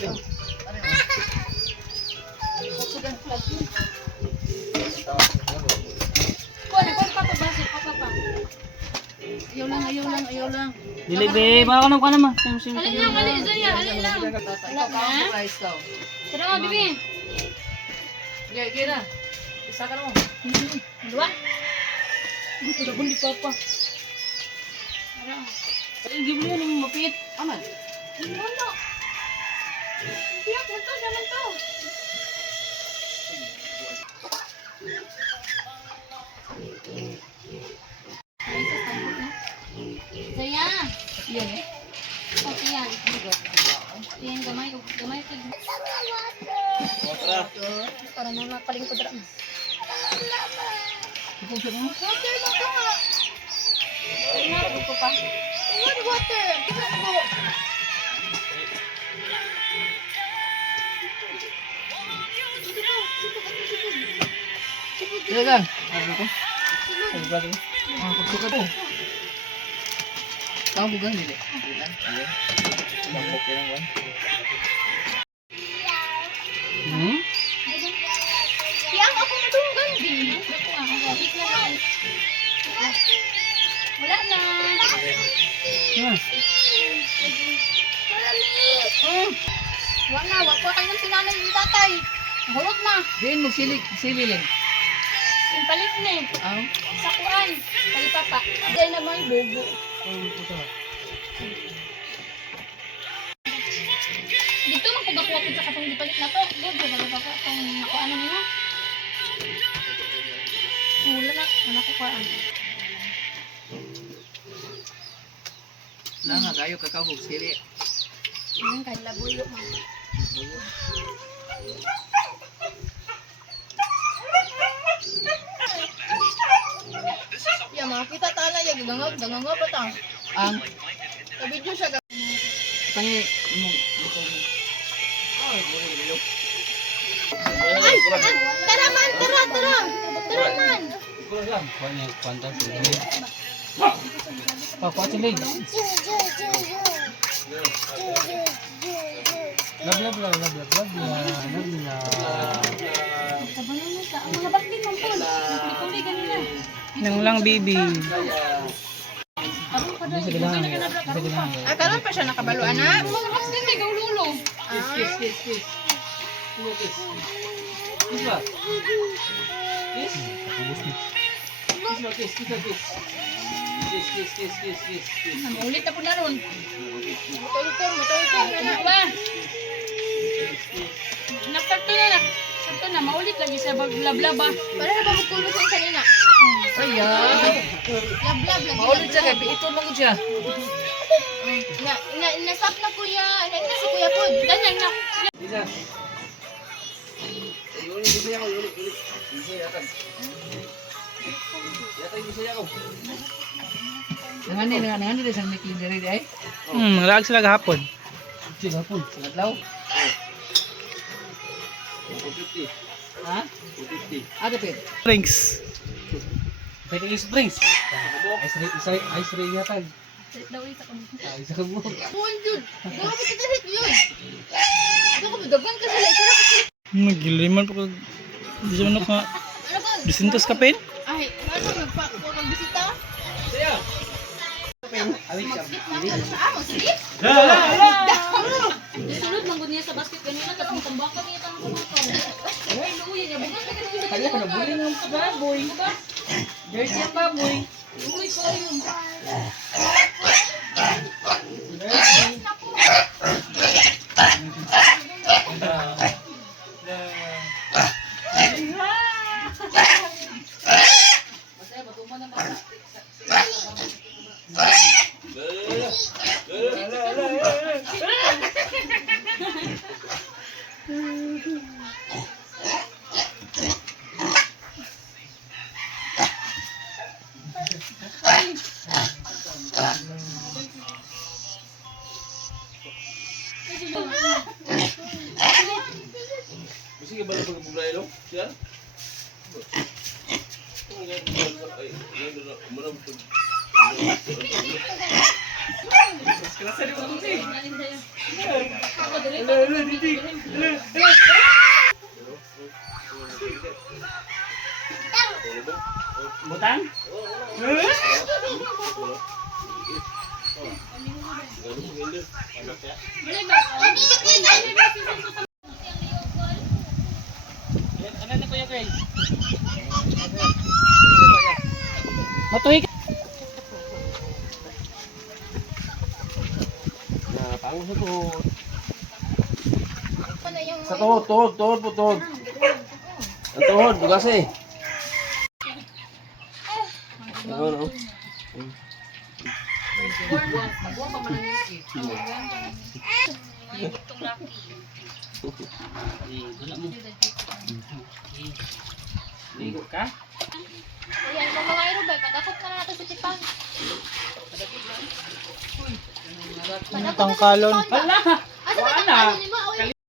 Ayaw lang. Dili be, baka ka naman. Alin lang. Wala na. Tara nga, bibi. Kira. Isa ka mo. Dua. Gusto na bundi papa. Tara. Ay, give mo yun yung mapit. Aman. Ano? Tiyak mo to, naman to. Saya. Yan eh. Okay yan. Yan, gamay. Para na makaling ko dra. Water mo ka. Narap ko pa. Water. Kira kan? Ano ko? Ay, brother. Pagsuka to. Tahu bukan ni dek. Bukan. Iya. Bangkok yang kan. Yang ako matunggan din. Ako ang wabit na lang. Wala na. Wala kayo ng sinanay ni tatay. Hulot na. Din mo sililin. Yung palit na eh. Ah. Sakuan. Palipapa. Diyan naman yung bobo. Dito man kung bakuha sa katong dipalit na to. Bobo na ba pa itong nakuha nila. Wala na. Wala ko paan. Lang nga kayo kakabog sili. Ang kanila buyo man. Ya makita tala ya gangangap pa ta. Ang Sa video siya tangi mo. Ay, boleh dulu. Ay, tara man. Tara man. Papa cilik. Lab. Kabangan ka. Ang mga bakit man po. Puli ganina. Nang lang bibi. Aron pa Bisa gelangan. Ah, karon pa siya nakabaluan na. Mga bakit may gaululo. Kiss. Tunggu kiss. Kiss ba? Kiss. Kiss. Ulit na po na ron. Motor Ano ba? Napagto na. Maulit lagi sa baglab-laba. Para na ba magkulo sa kanina? Ayan. Lablab lagi. Maulit siya kay ito lang siya. Nasap na kuya. Na si kuya po. Ganyan na. Bisa. Yuli bisa ya kau. Bisa ya kan. Ya kan bisa ya kau. Dengan ni dia sang making dari dia. Lag sila gahapon. Sila pun. Sangat lau. 250. Ha? 250. Ada pe? Drinks. Pwede yung springs. Ice ray yata. Daw ito ko. Ice ray mo. Buwan jud. Buwan mo kita hit yun. Ito ko dagan ka sila. Magiliman pa ko. Di siya manok nga. Ano ka? Bisintos ka pen? Ay, ano magbisita? Saya. Awit ka. Sige. Sunod manggod niya sa basket kanina tapos tambaka niya tanong kumaton. Oy, luya niya bukas ka kanina. Kaya ko na buli ng baboy. Dirty ang baboy. Uy, ko yun. Masaya matuman ng bata. Sige ba lang pag-buglay lo? Siya? Butang? Ano na kuya guys? Matuhi ka. Sa tuhod po, tuhod. Ang tuhod, bukas eh. Ano? Magbuwa pa man ang ngiti. Ligo ka? Ayan, kung mga aerobay, padakot na natin sa tipang. Padakot na Tangkalon. sa tipang. Asa ba Wala. tangkalon ni mo?